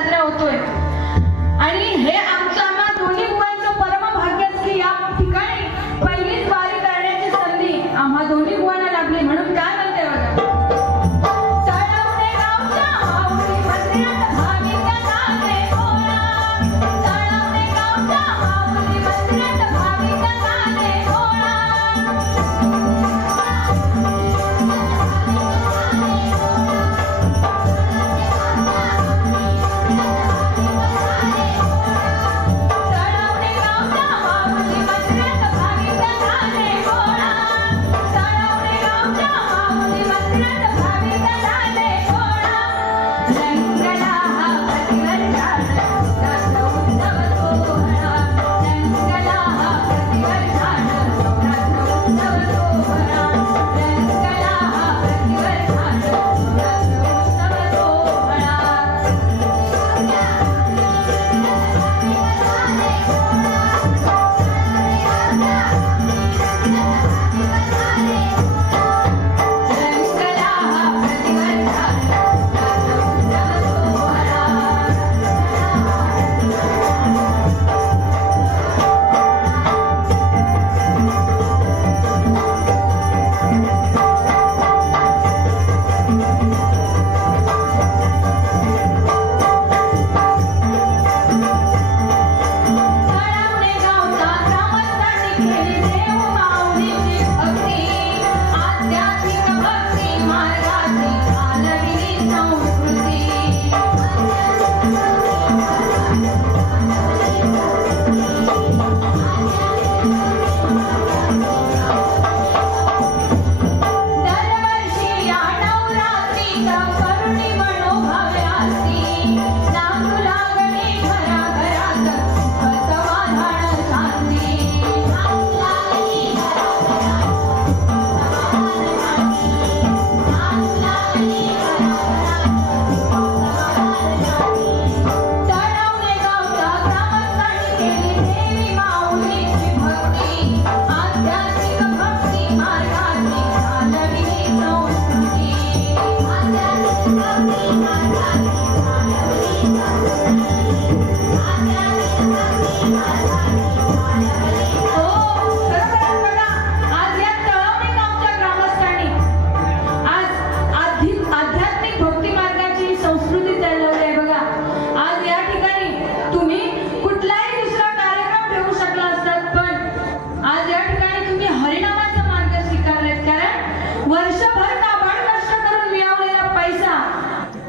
साजरा होतोय आणि हे आमच्या दोन्ही बुवांचं परम भाग्यच की या ठिकाणी पहिलीच वारी करण्याची संधी आम्हा दोन्ही बुवांना लाभली. म्हणून काय म्हणते बघा,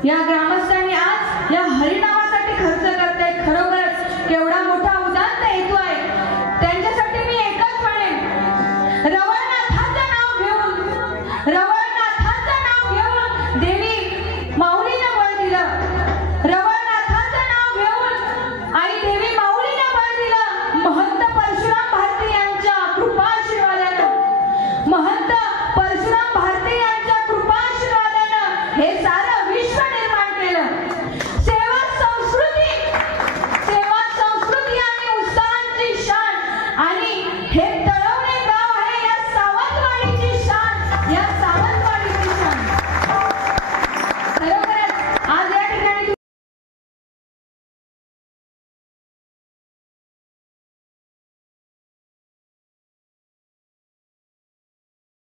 या ग्रामस्थांनी आज या हरिनामासाठी खर्च करतायत. खरोखरच केवढा मोठा उदात्त हेतू आहे. त्यांच्यासाठी मी एकच म्हणेन, रवळनाथाचं नाव घेऊन देवी माऊलीनं बळ दिलं. रवळनाथाचं नाव घेऊन आई देवी माऊलीनं बळ दिलं. महंत परशुराम भारती यांच्या कृपाशीर्वादानं, महंत परशुराम भारती यांच्या कृपाशीर्वादानं हे सारं विश्व निर्माण केलं. सेवा संस्कृती आणि उत्साहाची शान आणि हे तळ